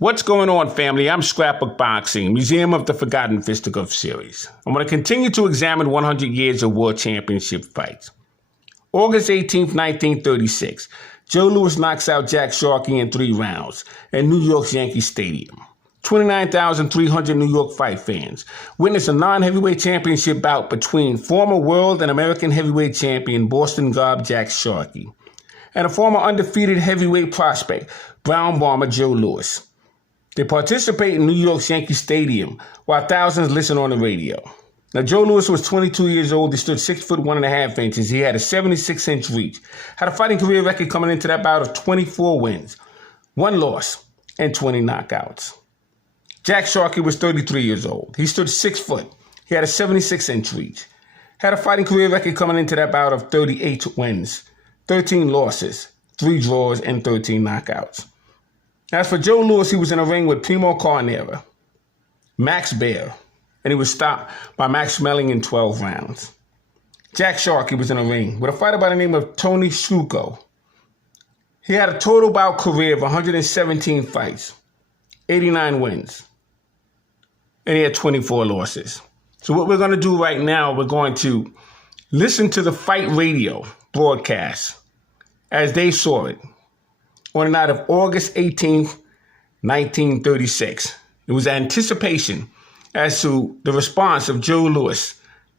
What's going on, family? I'm Scrapbook Boxing, Museum of the Forgotten Fisticuffs series. I'm going to continue to examine 100 years of world championship fights. August 18th, 1936, Joe Louis knocks out Jack Sharkey in 3 rounds at New York's Yankee Stadium. 29,300 New York fight fans witnessed a non-heavyweight championship bout between former world and American heavyweight champion Boston Gob Jack Sharkey and a former undefeated heavyweight prospect, Brown Bomber Joe Louis. They participate in New York's Yankee Stadium while thousands listen on the radio. Now, Joe Louis was 22 years old. He stood 6'1.5" inches. He had a 76-inch reach. Had a fighting career record coming into that bout of 24 wins, 1 loss, and 20 knockouts. Jack Sharkey was 33 years old. He stood 6 foot. He had a 76-inch reach. Had a fighting career record coming into that bout of 38 wins, 13 losses, 3 draws, and 13 knockouts. As for Joe Louis, he was in a ring with Primo Carnera, Max Baer, and he was stopped by Max Schmeling in 12 rounds. Jack Sharkey was in a ring with a fighter by the name of Tony Sciucco. He had a total bout career of 117 fights, 89 wins, and he had 24 losses. So what we're going to do right now, we're going to listen to the fight radio broadcast as they saw it on the night of August 18th, 1936. It was anticipation as to the response of Joe Louis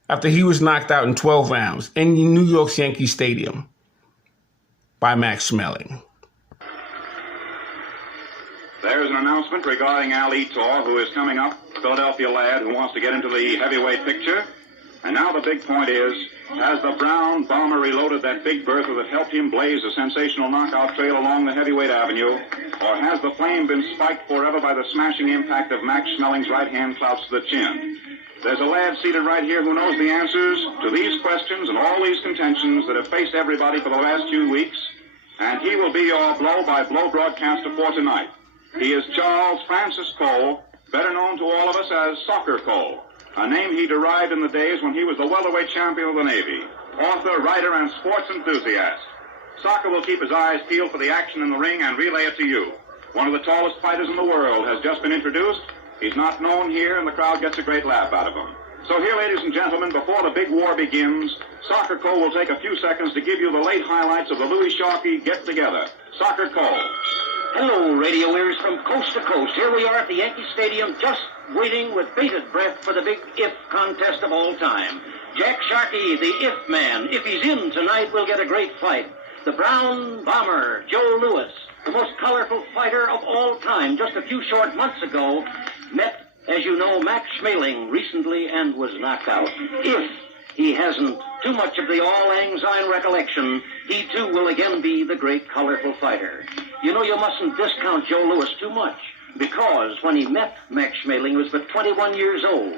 after he was knocked out in 12 rounds in New York's Yankee Stadium by Max Schmeling. There's an announcement regarding Al Etor, who is coming up, Philadelphia lad who wants to get into the heavyweight picture. And now the big point is, has the Brown Bomber reloaded that big bertha that helped him blaze a sensational knockout trail along the heavyweight avenue, or has the flame been spiked forever by the smashing impact of Max Schmeling's right hand clouts to the chin? There's a lad seated right here who knows the answers to these questions and all these contentions that have faced everybody for the last few weeks, and he will be your blow-by-blow broadcaster for tonight. He is Charles Francis Cole, better known to all of us as Soccer Cole, a name he derived in the days when he was the welterweight champion of the Navy, author, writer, and sports enthusiast. Soccer will keep his eyes peeled for the action in the ring and relay it to you. One of the tallest fighters in the world has just been introduced. He's not known here, and the crowd gets a great laugh out of him. So here, ladies and gentlemen, before the big war begins, Soccer Cole will take a few seconds to give you the late highlights of the Louis Sharkey get-together. Soccer Cole. Hello, radio ears from coast to coast. Here we are at the Yankee Stadium, just waiting with bated breath for the big if contest of all time. Jack Sharkey, the if man. If he's in tonight, we'll get a great fight. The Brown Bomber, Joe Louis, the most colorful fighter of all time, just a few short months ago, met, as you know, Max Schmeling recently and was knocked out. If he hasn't too much of the all-lang syne recollection, he too will again be the great colorful fighter. You know, you mustn't discount Joe Louis too much, because when he met Max Schmeling, he was but 21 years old.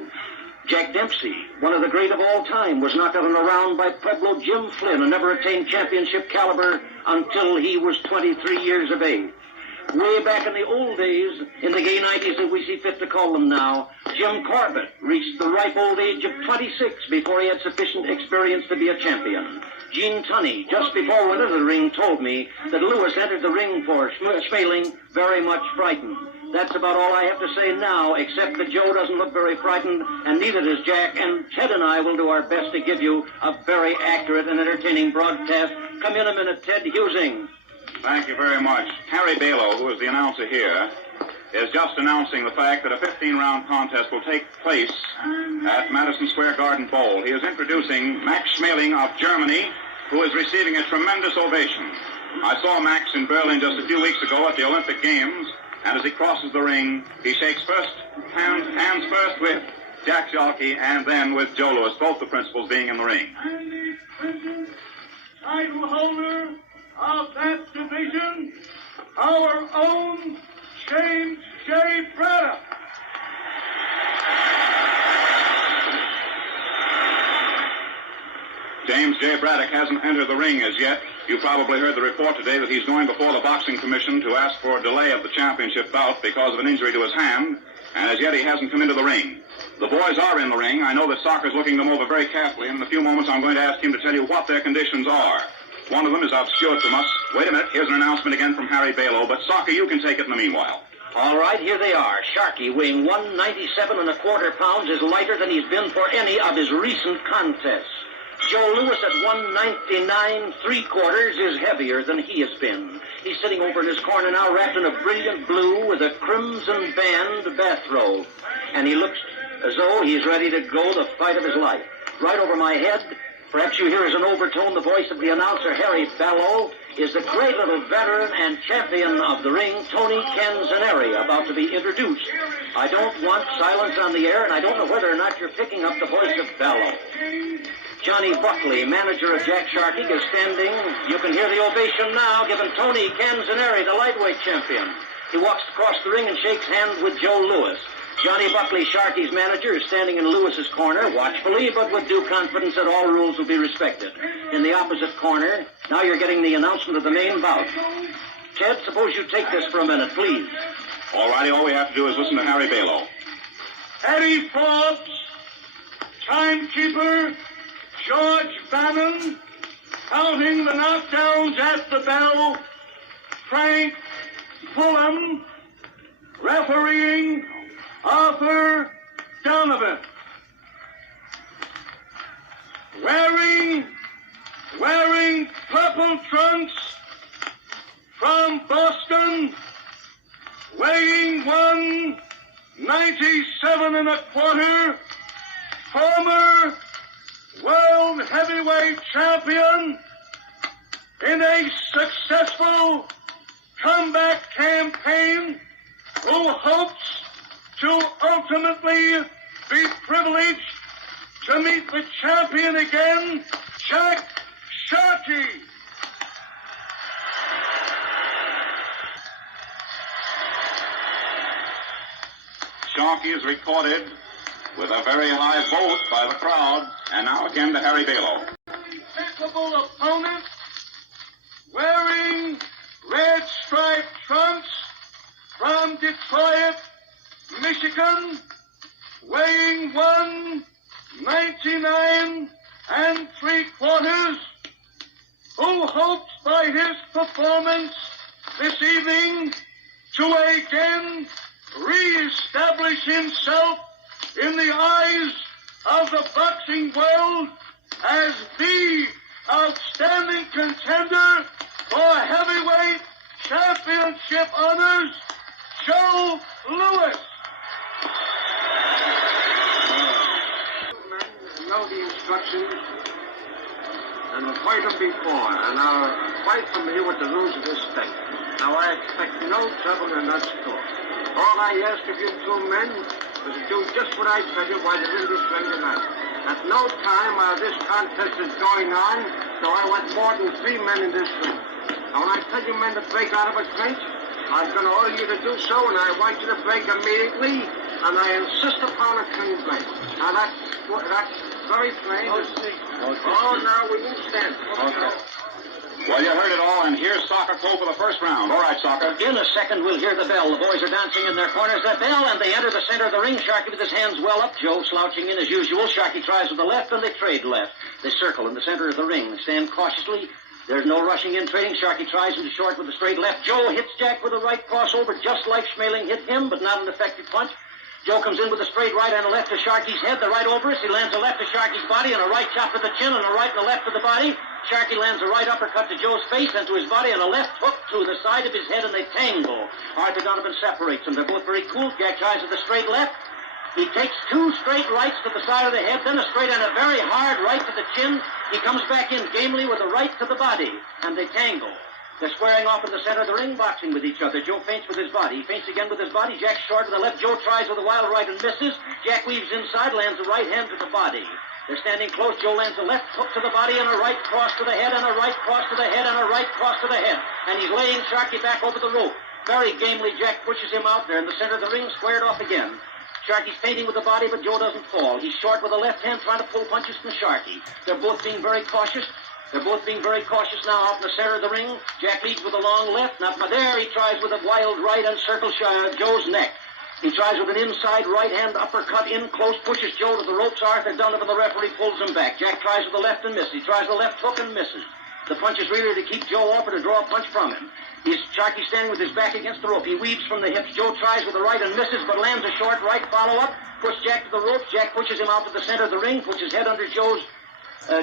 Jack Dempsey, one of the great of all time, was knocked out in a round by Pueblo Jim Flynn and never attained championship caliber until he was 23 years of age. Way back in the old days, in the gay 90s that we see fit to call them now, Jim Corbett reached the ripe old age of 26 before he had sufficient experience to be a champion. Gene Tunney, just before we entered the ring, told me that Louis entered the ring for Schmeling very much frightened. That's about all I have to say now, except that Joe doesn't look very frightened, and neither does Jack, and Ted and I will do our best to give you a very accurate and entertaining broadcast. Come in a minute, Ted Husing. Thank you very much. Harry Balo, who is the announcer here, is just announcing the fact that a 15-round contest will take place at Madison Square Garden Bowl. He is introducing Max Schmeling of Germany, who is receiving a tremendous ovation. I saw Max in Berlin just a few weeks ago at the Olympic Games, and as he crosses the ring, he shakes hands first with Jack Sharkey and then with Joe Louis, both the principals being in the ring. And the present title holder of that division, our own James J. Braddock. James J. Braddock hasn't entered the ring as yet. You probably heard the report today that he's going before the Boxing Commission to ask for a delay of the championship bout because of an injury to his hand, and as yet he hasn't come into the ring. The boys are in the ring. I know that Soccer's looking them over very carefully, and in a few moments I'm going to ask him to tell you what their conditions are. One of them is obscured from us. Wait a minute, here's an announcement again from Harry Balo, but Soccer, you can take it in the meanwhile. All right, here they are. Sharkey, weighing 197 1/4 pounds, is lighter than he's been for any of his recent contests. Joe Louis at 199 3/4 is heavier than he has been. He's sitting over in his corner now, wrapped in a brilliant blue with a crimson band bathrobe. And he looks as though he's ready to go the fight of his life. Right over my head, perhaps you hear as an overtone the voice of the announcer, Harry Bellow, is the great little veteran and champion of the ring, Tony Canzaneri, about to be introduced. I don't want silence on the air, and I don't know whether or not you're picking up the voice of Bellow. Johnny Buckley, manager of Jack Sharkey, is standing. You can hear the ovation now, giving Tony Canzaneri, the lightweight champion. He walks across the ring and shakes hands with Joe Louis. Johnny Buckley, Sharkey's manager, is standing in Lewis's corner, watchfully, but with due confidence that all rules will be respected. In the opposite corner, now you're getting the announcement of the main bout. Ted, suppose you take this for a minute, please. All righty, all we have to do is listen to Harry Bellow. Eddie Forbes, timekeeper, George Bannon, counting the knockdowns at the bell, Frank Fulham, refereeing Arthur Donovan. Wearing purple trunks from Boston, weighing 197 1/4, former world heavyweight champion in a successful comeback campaign, who hopes to ultimately be privileged to meet the champion again, Jack Sharkey. Sharkey is recorded with a very high vote by the crowd. And now again to Harry Bellow. Impeccable opponent, wearing red striped trunks from Detroit, Michigan, weighing 199 3/4, who hopes by his performance this evening to again re-establish himself in the eyes of the boxing world as the outstanding contender for heavyweight championship honors, Joe Louis. Know the instructions and will fight them before, and I'll quite familiar with the rules of this state. Now, I expect no trouble in that store. All I ask of you two men is to do just what I tell you while you're in this ring tonight. At no time while this contest is going on do I want more than 3 men in this room. Now, when I tell you men to break out of a clinch, I'm going to order you to do so, and I want you to break immediately, and I insist upon a clean break. Now, that's very plain. Oh, now, will you stand? Okay. Well, you heard it all, and here's Soccer Cole for the first round. All right, Soccer. In a second, we'll hear the bell. The boys are dancing in their corners. That bell, and they enter the center of the ring. Sharkey with his hands well up. Joe slouching in as usual. Sharkey tries with the left, and they trade left. They circle in the center of the ring. They stand cautiously. There's no rushing in trading. Sharkey tries into short with the straight left. Joe hits Jack with a right crossover, just like Schmeling hit him, but not an effective punch. Joe comes in with a straight right and a left to Sharkey's head. The right over us. He lands a left to Sharkey's body and a right chop to the chin and a right and a left to the body. Sharkey lands a right uppercut to Joe's face and to his body and a left hook to the side of his head, and they tangle. Arthur Donovan separates them. They're both very cool. Jack tries with a straight left. He takes 2 straight rights to the side of the head, then a straight and a very hard right to the chin. He comes back in gamely with a right to the body, and they tangle. They're squaring off in the center of the ring, boxing with each other. Joe feints with his body. He feints again with his body. Jack's short with the left. Joe tries with a wild right and misses. Jack weaves inside, lands a right hand to the body. They're standing close. Joe lands a left hook to the body and a right cross to the head and a right cross to the head and a right cross to the head. And he's laying Sharkey back over the rope. Very gamely, Jack pushes him out there in the center of the ring, squared off again. Sharkey's feinting with the body, but Joe doesn't fall. He's short with the left hand, trying to pull punches from Sharkey. They're both being very cautious. Now out in the center of the ring. Jack leads with a long left. Not there. He tries with a wild right and circles Joe's neck. He tries with an inside right hand uppercut in close, pushes Joe to the ropes. Arthur Donovan, the referee, pulls him back. Jack tries with the left and misses. He tries the left hook and misses. The punch is really to keep Joe off or to draw a punch from him. Sharkey standing with his back against the rope. He weaves from the hips. Joe tries with the right and misses, but lands a short right follow-up. Puts Jack to the rope. Jack pushes him out to the center of the ring, puts his head under Joe's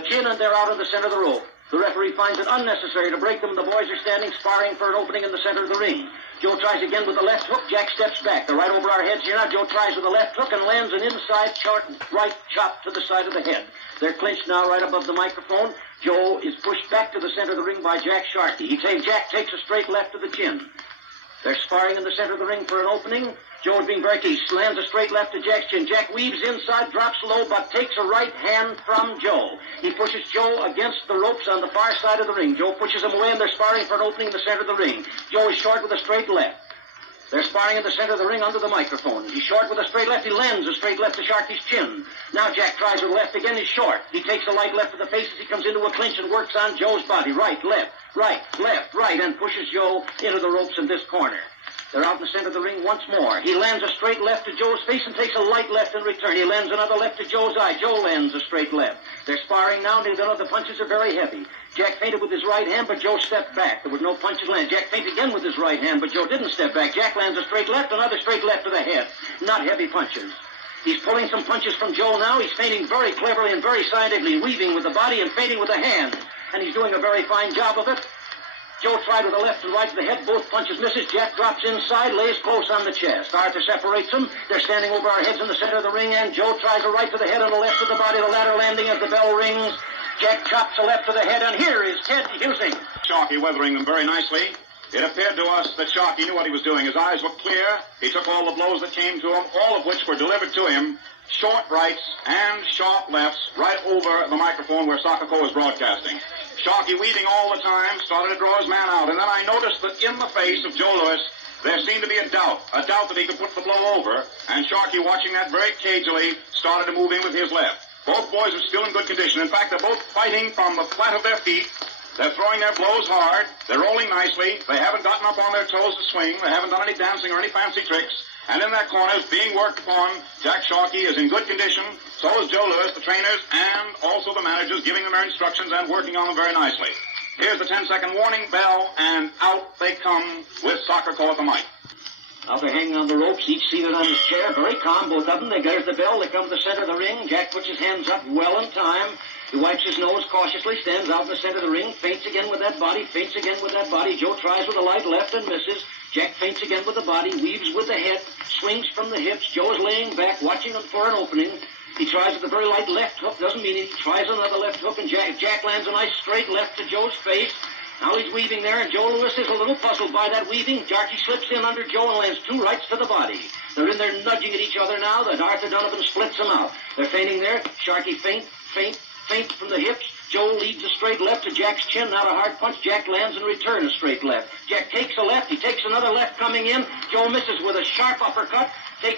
chin, and they're out in the center of the rope. The referee finds it unnecessary to break them. The boys are standing, sparring for an opening in the center of the ring. Joe tries again with the left hook. Jack steps back. They're right over our heads here now. Joe tries with the left hook and lands an inside short right chop to the side of the head. They're clinched now right above the microphone. Joe is pushed back to the center of the ring by Jack Sharkey. Jack takes a straight left to the chin. They're sparring in the center of the ring for an opening. Joe is being very keen. Lands a straight left to Jack's chin. Jack weaves inside, drops low, but takes a right hand from Joe. He pushes Joe against the ropes on the far side of the ring. Joe pushes him away, and they're sparring for an opening in the center of the ring. Joe is short with a straight left. They're sparring in the center of the ring under the microphone. He's short with a straight left. He lands a straight left to Sharkey's chin. Now Jack tries with the left again. He's short. He takes a light left to the face as he comes into a clinch and works on Joe's body. Right, left, and pushes Joe into the ropes in this corner. They're out in the center of the ring once more. He lands a straight left to Joe's face and takes a light left in return. He lands another left to Joe's eye. Joe lands a straight left. They're sparring now, and the punches are very heavy. Jack feinted with his right hand, but Joe stepped back. There was no punches landed. Jack feinted again with his right hand, but Joe didn't step back. Jack lands a straight left, another straight left to the head. Not heavy punches. He's pulling some punches from Joe now. He's feinting very cleverly and very scientifically, weaving with the body and feinting with the hand. And he's doing a very fine job of it. Joe tried with the left and right to the head. Both punches misses. Jack drops inside, lays close on the chest. Arthur separates them. They're standing over our heads in the center of the ring, and Joe tries a right to the head and a left to the body, the latter landing as the bell rings. Jack chops a left to the head, and here is Ted Husing. Sharkey weathering them very nicely. It appeared to us that Sharkey knew what he was doing. His eyes were clear. He took all the blows that came to him, all of which were delivered to him. Short rights and sharp lefts right over the microphone where Sakako was broadcasting. Sharkey weaving all the time, started to draw his man out, and then I noticed that in the face of Joe Louis, there seemed to be a doubt that he could put the blow over, and Sharkey, watching that very cagily, started to move in with his left. Both boys are still in good condition. In fact, they're both fighting from the flat of their feet. They're throwing their blows hard. They're rolling nicely. They haven't gotten up on their toes to swing. They haven't done any dancing or any fancy tricks. And in their corners, being worked upon, Jack Sharkey is in good condition. So is Joe Louis, the trainers, and also the managers, giving them their instructions and working on them very nicely. Here's the 10-second warning bell, and out they come with Sakako at the mic. Now they're hanging on the ropes, each seated on his chair, very calm, both of them. There's the bell. They come to the center of the ring. Jack puts his hands up well in time. He wipes his nose cautiously, stands out in the center of the ring, feints again with that body, feints again with that body. Joe tries with a light left and misses. Jack feints again with the body, weaves with the head, swings from the hips. Joe is laying back, watching him for an opening. He tries with a very light left hook, doesn't mean it. He tries another left hook, and Jack lands a nice straight left to Joe's face. Now he's weaving there, and Joe Louis is a little puzzled by that weaving. Sharkey slips in under Joe and lands two rights to the body. They're in there nudging at each other now. That Arthur Donovan splits them out. They're feinting there. Sharkey feint from the hips. Joe leads a straight left to Jack's chin. Not a hard punch. Jack lands and returns a straight left. Jack takes a left. He takes another left coming in. Joe misses with a sharp uppercut.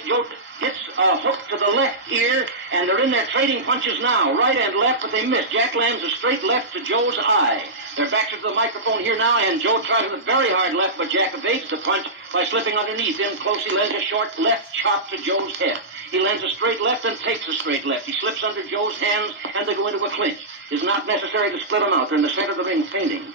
Joe hits a hook to the left ear, and they're in there trading punches now, right and left, but they miss. Jack lands a straight left to Joe's eye. They're back to the microphone here now, and Joe tries with a very hard left, but Jack evades the punch by slipping underneath. In close, he lands a short left chop to Joe's head. He lands a straight left and takes a straight left. He slips under Joe's hands, and they go into a clinch. It's not necessary to split them out. They're in the center of the ring, feinting.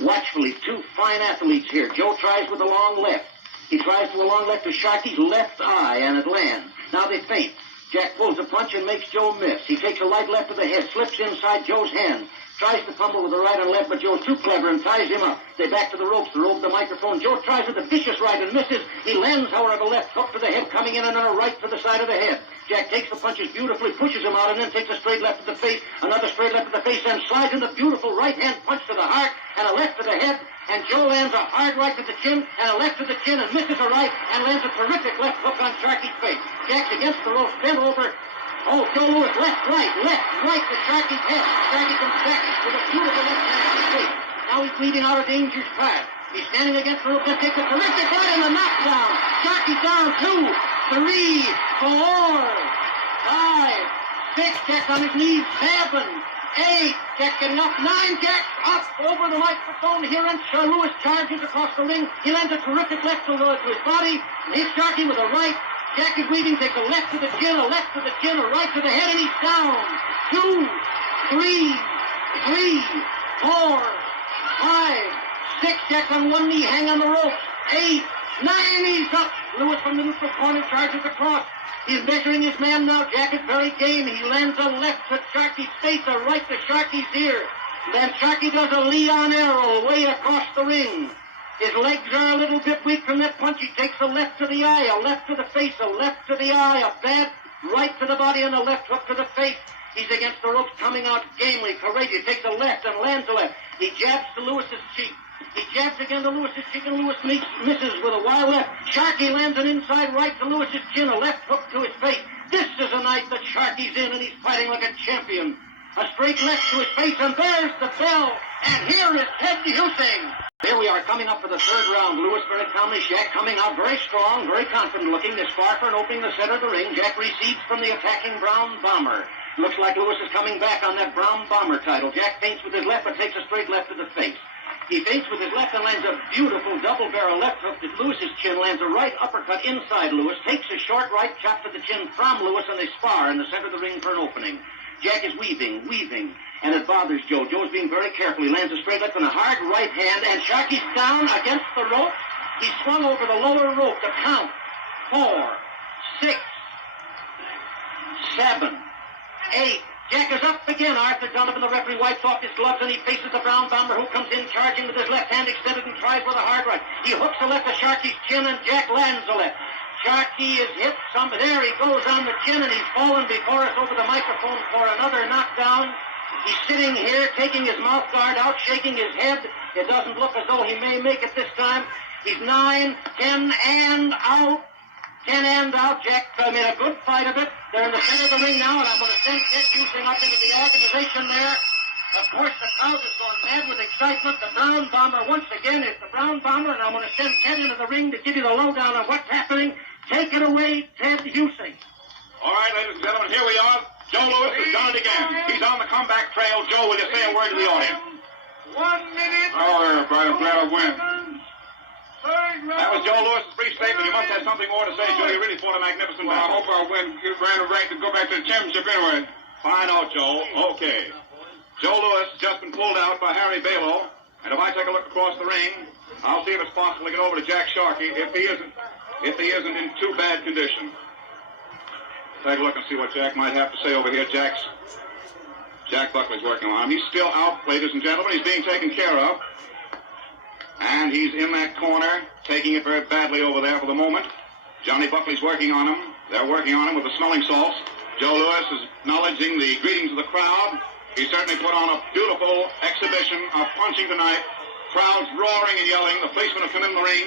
Watchfully, two fine athletes here. Joe tries with a long left. He tries to a long left to Sharkey's left eye, and it lands. Now they feint. Jack pulls a punch and makes Joe miss. He takes a light left to the head, slips inside Joe's hand, tries to fumble with the right and left, but Joe's too clever and ties him up. They back to the ropes, the microphone. Joe tries with a vicious right and misses. He lands, however, a left hook to the head coming in, and then a right to the side of the head. Jack takes the punches beautifully, pushes him out, and then takes a straight left to the face, another straight left to the face, and slides in the beautiful right-hand punch to the heart and a left to the head. And Joe lands a hard right to the chin and a left to the chin and misses a right and lands a terrific left hook on Sharkey's face. Jack's against the ropes, bent over. Oh, Joe Louis, left to Sharkey's head. Sharkey comes back with a beautiful left hand to his face. Now he's leading out a dangerous path. He's standing against the rope and takes a terrific right and a knockdown. Sharkey's down 2, 3, 4, 5, 6. Jack on his knees. 7, 8. Jack getting up. 9. Jack up over the microphone here, and Louis charges across the ring. He lands a terrific left to his body, and hits Sharkey with a right. Jack is weaving, takes a left to the chin, a left to the chin, a right to the head, and he's down. 2, 3, 4, 5, 6, Jack on one knee, hang on the rope. 8, 9, he's up. Lewis from the neutral corner charges across. He's measuring his man now. Jack is very game. He lands a left to Sharkey's face, a right to Sharkey's ear. Then Sharkey does a lead-on arrow way across the ring. His legs are a little bit weak from that punch. He takes a left to the eye, a left to the face, a left to the eye, a bad right to the body, and a left hook to the face. He's against the ropes, coming out gamely, courageous. Takes a left and lands a left. He jabs to Lewis's cheek. He jabs again to Lewis's cheek, and Lewis misses with a wild left. Sharkey lands an inside right to Lewis's chin, a left hook to his face. This is a night that Sharkey's in, and he's fighting like a champion. A straight left to his face, and there's the bell. And here is Ted Husing. Here we are coming up for the third round. Lewis very calmly, Jack coming out very strong, very confident looking. This far for an opening the center of the ring. Jack recedes from the attacking Brown Bomber. Looks like Lewis is coming back on that Brown Bomber title. Jack feints with his left, but takes a straight left to the face. He feints with his left and lands a beautiful double-barrel left hook to Lewis's chin, lands a right uppercut inside Lewis, takes a short right chop to the chin from Lewis, and they spar in the center of the ring for an opening. Jack is weaving, and it bothers Joe. Joe's being very careful. He lands a straight left and a hard right hand, and Sharkey's down against the rope. He swung over the lower rope to count 4, 6, 7, 8. Jack is up again. Arthur Donovan, the referee, wipes off his gloves, and he faces the Brown Bomber, who comes in charging with his left hand extended and tries with a hard right. He hooks a left to Sharkey's chin, and Jack lands a left. Sharkey is hit some. There he goes on the chin, and he's fallen before us over the microphone for another knockdown. He's sitting here, taking his mouth guard out, shaking his head. It doesn't look as though he may make it this time. He's 9, 10, and out. 10 and out. Jack made a good fight of it. They're in the center of the ring now, and I'm going to send Ted Husing up into the organization there. Of course, the crowd is going mad with excitement. The Brown Bomber, once again, is the Brown Bomber, and I'm going to send Ted into the ring to give you the lowdown on what's happening. Take it away, Ted Husing. All right, ladies and gentlemen, here we are. Joe Louis has done it again. He's on the comeback trail. Joe, will you say a word to the audience? 1 minute. Oh, everybody, I'm glad I win. Third round. That was Joe Louis's brief statement. You must have something more to say, Joe. You really fought a magnificent battle. I hope I win. Get ran a rank to go back to the championship anyway. Fine out, Joe. Okay. Joe Louis just been pulled out by Harry Balo. And if I take a look across the ring, I'll see if it's possible to get over to Jack Sharkey if he isn't in too bad condition. Take a look and see what Jack might have to say over here. Jack Buckley's working on him. He's still out, ladies and gentlemen. He's being taken care of. And he's in that corner, taking it very badly over there for the moment. Johnny Buckley's working on him. They're working on him with the smelling salts. Joe Louis is acknowledging the greetings of the crowd. He certainly put on a beautiful exhibition of punching tonight. Crowds roaring and yelling. The policemen have come in the ring.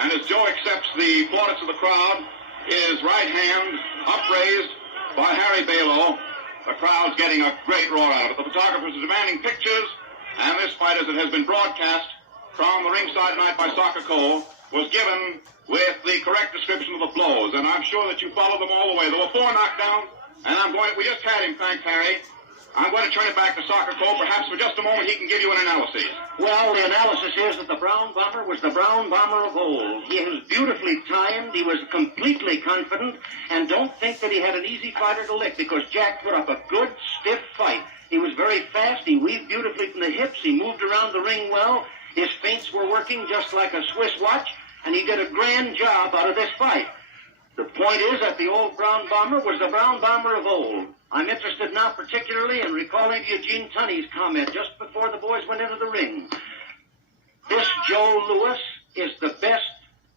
And as Joe accepts the plaudits of the crowd, his right hand upraised by Harry Balo, the crowd's getting a great roar out of it. The photographers are demanding pictures, and this fight, as it has been broadcast from the ringside tonight by Soccer Cole, was given with the correct description of the blows. And I'm sure that you followed them all the way. There were 4 knockdowns, and we just had him, thanks, Harry. I'm going to turn it back to Soccer Cole. Perhaps for just a moment he can give you an analysis. Well, the analysis is that the Brown Bomber was the Brown Bomber of old. He was beautifully timed. He was completely confident. And don't think that he had an easy fighter to lick, because Jack put up a good, stiff fight. He was very fast. He weaved beautifully from the hips. He moved around the ring well. His feints were working just like a Swiss watch. And he did a grand job out of this fight. The point is that the old Brown Bomber was the Brown Bomber of old. I'm interested now particularly in recalling Eugene Tunney's comment just before the boys went into the ring. This Joe Louis is the best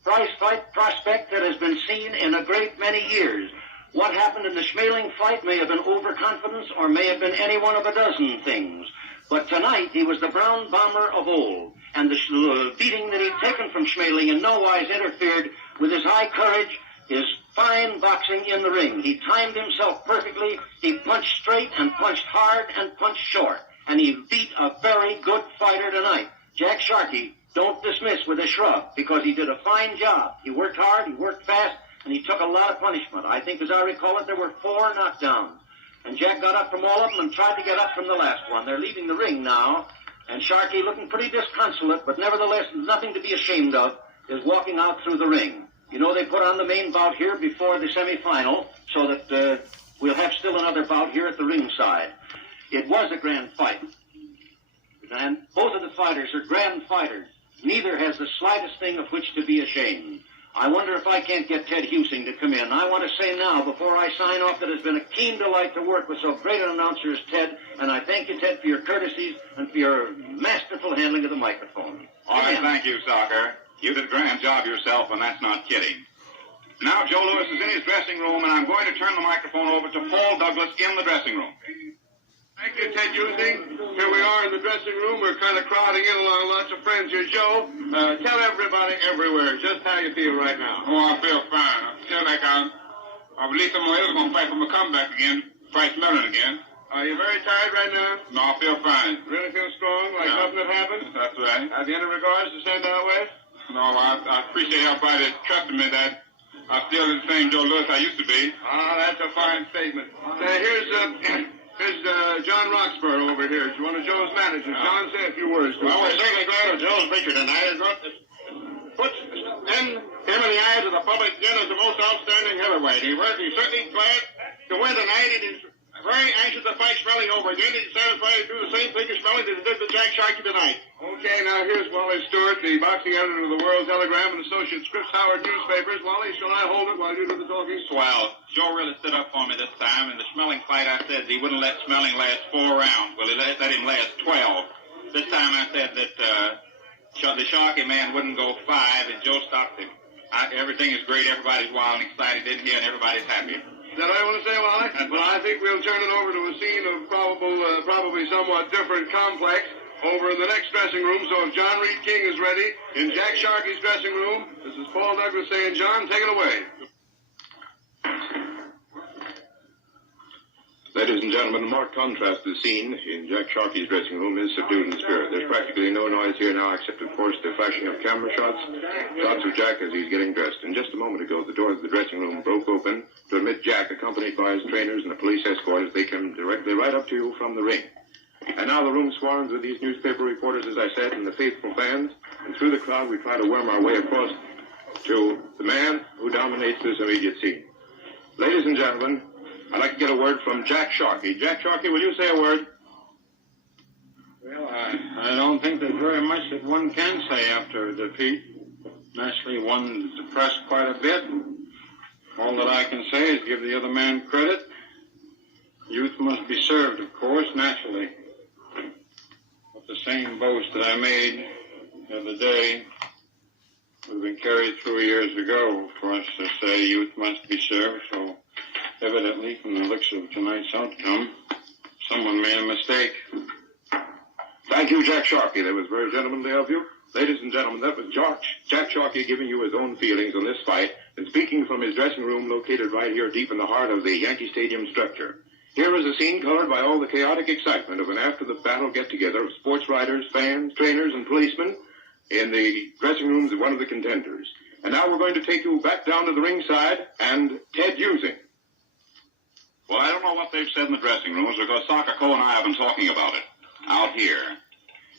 prize fight prospect that has been seen in a great many years. What happened in the Schmeling fight may have been overconfidence or may have been any one of a dozen things. But tonight he was the Brown Bomber of old. And the beating that he'd taken from Schmeling in no wise interfered with his high courage, his fine boxing in the ring. He timed himself perfectly. He punched straight and punched hard and punched short. And he beat a very good fighter tonight. Jack Sharkey, don't dismiss with a shrug, because he did a fine job. He worked hard, he worked fast, and he took a lot of punishment. I think, as I recall it, there were 4 knockdowns. And Jack got up from all of them and tried to get up from the last one. They're leaving the ring now. And Sharkey, looking pretty disconsolate, but nevertheless nothing to be ashamed of, is walking out through the ring. You know, they put on the main bout here before the semifinal, so that we'll have still another bout here at the ringside. It was a grand fight. And both of the fighters are grand fighters. Neither has the slightest thing of which to be ashamed. I wonder if I can't get Ted Husing to come in. I want to say now, before I sign off, that it's been a keen delight to work with so great an announcer as Ted, and I thank you, Ted, for your courtesies and for your masterful handling of the microphone. All right, thank you, Soccer. You did a grand job yourself, and that's not kidding. Now Joe Louis is in his dressing room, and I'm going to turn the microphone over to Paul Douglas in the dressing room. Thank you, Ted Husing. Here we are in the dressing room. We're kind of crowding in along lots of friends here. Joe, tell everybody everywhere just how you feel right now. Oh, I feel fine. I feel like I believe someone else is going to fight for my comeback again, fight Mellon again. Are you very tired right now? No, I feel fine. Really feel strong, like nothing had happened? That's right. Have you any regards to send our way? No, I appreciate everybody that trusted me that I'm still the same Joe Louis I used to be. Ah, that's a fine statement. Here's John Roxburgh over here. He's one of Joe's managers. John, say a few words to Well, we're us. certainly glad of Joe's victory tonight. It puts him in the eyes of the public again as the most outstanding heavyweight. He's certainly glad to win tonight, and he's very anxious to fight Schmeling over again. He's satisfied to do the same thing as Schmeling did to Jack Sharkey tonight. Okay, now here's Wally Stewart, the boxing editor of the World Telegram and Associate Scripps Howard newspapers. Wally, shall I hold it while you do the talking? Well, Joe really stood up for me this time. In the Schmeling fight, I said he wouldn't let Schmeling last 4 rounds. Well, he let him last 12. This time I said that the Sharkey man wouldn't go 5, and Joe stopped him. Everything is great. Everybody's wild and excited in here, and everybody's happy. Is that all you want to say, Wally? Well, I think we'll turn it over to a scene of probably somewhat different complex over in the next dressing room. So if John Reed King is ready in Jack Sharkey's dressing room, this is Paul Douglas saying, John, take it away. Ladies and gentlemen, a marked contrast to the scene in Jack Sharkey's dressing room is subdued in spirit. There's practically no noise here now except, of course, the flashing of camera shots of Jack as he's getting dressed. And just a moment ago, the doors of the dressing room broke open to admit Jack, accompanied by his trainers and a police escort, as they came directly right up to you from the ring. And now the room swarms with these newspaper reporters, as I said, and the faithful fans. And through the crowd, we try to worm our way across to the man who dominates this immediate scene. Ladies and gentlemen, I'd like to get a word from Jack Sharkey. Jack Sharkey, will you say a word? Well, I don't think there's very much that one can say after a defeat. Naturally, one's depressed quite a bit. All that I can say is give the other man credit. Youth must be served, of course, naturally. But the same boast that I made the other day would have been carried through years ago for us to say youth must be served. So evidently, from the looks of tonight's outcome, someone made a mistake. Thank you, Jack Sharkey. That was very gentlemanly of you. Ladies and gentlemen, that was Jack Sharkey giving you his own feelings on this fight and speaking from his dressing room located right here deep in the heart of the Yankee Stadium structure. Here is a scene colored by all the chaotic excitement of an after-the-battle get-together of sports writers, fans, trainers, and policemen in the dressing rooms of one of the contenders. And now we're going to take you back down to the ringside and Ted Husing. Well, I don't know what they've said in the dressing rooms because Soccer Co and I have been talking about it out here.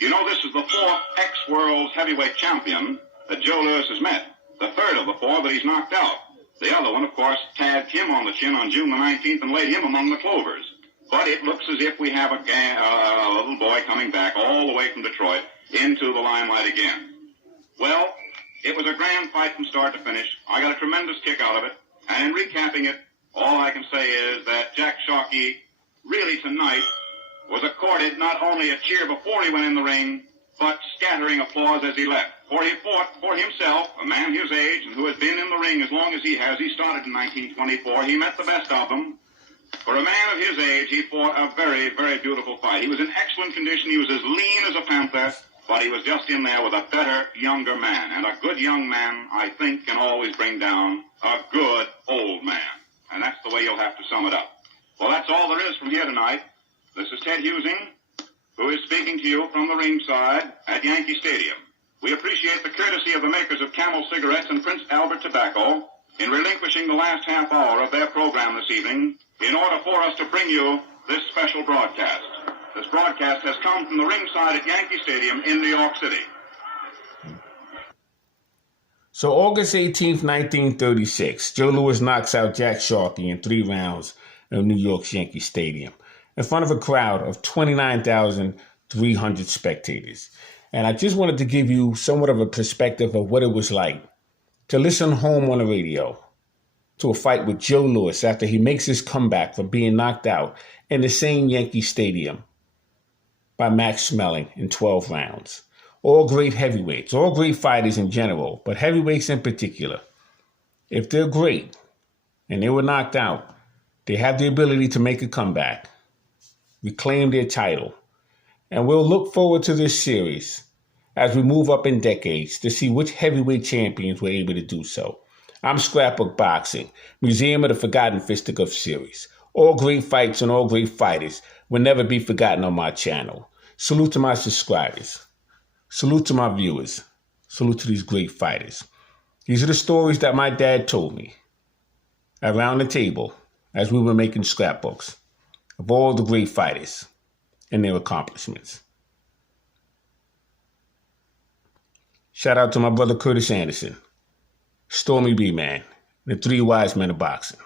You know, this is the 4th ex-world heavyweight champion that Joe Louis has met. The 3rd of the 4 that he's knocked out. The other one, of course, tagged him on the chin on June the 19th and laid him among the clovers. But it looks as if we have a little boy coming back all the way from Detroit into the limelight again. Well, it was a grand fight from start to finish. I got a tremendous kick out of it. And in recapping it, all I can say is that Jack Sharkey really tonight was accorded not only a cheer before he went in the ring, but scattering applause as he left. For he fought for himself, a man his age, and who has been in the ring as long as he has. He started in 1924. He met the best of them. For a man of his age, he fought a very, very beautiful fight. He was in excellent condition. He was as lean as a panther, but he was just in there with a better, younger man. And a good young man, I think, can always bring down a good old man. And that's the way you'll have to sum it up. Well, that's all there is from here tonight. This is Ted Husing, who is speaking to you from the ringside at Yankee Stadium. We appreciate the courtesy of the makers of Camel Cigarettes and Prince Albert Tobacco in relinquishing the last half hour of their program this evening in order for us to bring you this special broadcast. This broadcast has come from the ringside at Yankee Stadium in New York City. So August 18th, 1936, Joe Louis knocks out Jack Sharkey in 3 rounds of New York's Yankee Stadium in front of a crowd of 29,300 spectators. And I just wanted to give you somewhat of a perspective of what it was like to listen home on the radio to a fight with Joe Louis after he makes his comeback from being knocked out in the same Yankee Stadium by Max Schmeling in 12 rounds. All great heavyweights, all great fighters in general, but heavyweights in particular. If they're great and they were knocked out, they have the ability to make a comeback, reclaim their title. And we'll look forward to this series as we move up in decades to see which heavyweight champions were able to do so. I'm Scrapbook Boxing, Museum of the Forgotten Fisticuffs series. All great fights and all great fighters will never be forgotten on my channel. Salute to my subscribers. Salute to my viewers. Salute to these great fighters. These are the stories that my dad told me around the table as we were making scrapbooks of all the great fighters and their accomplishments. Shout out to my brother Curtis Anderson, Stormy B-Man, the 3 wise men of boxing.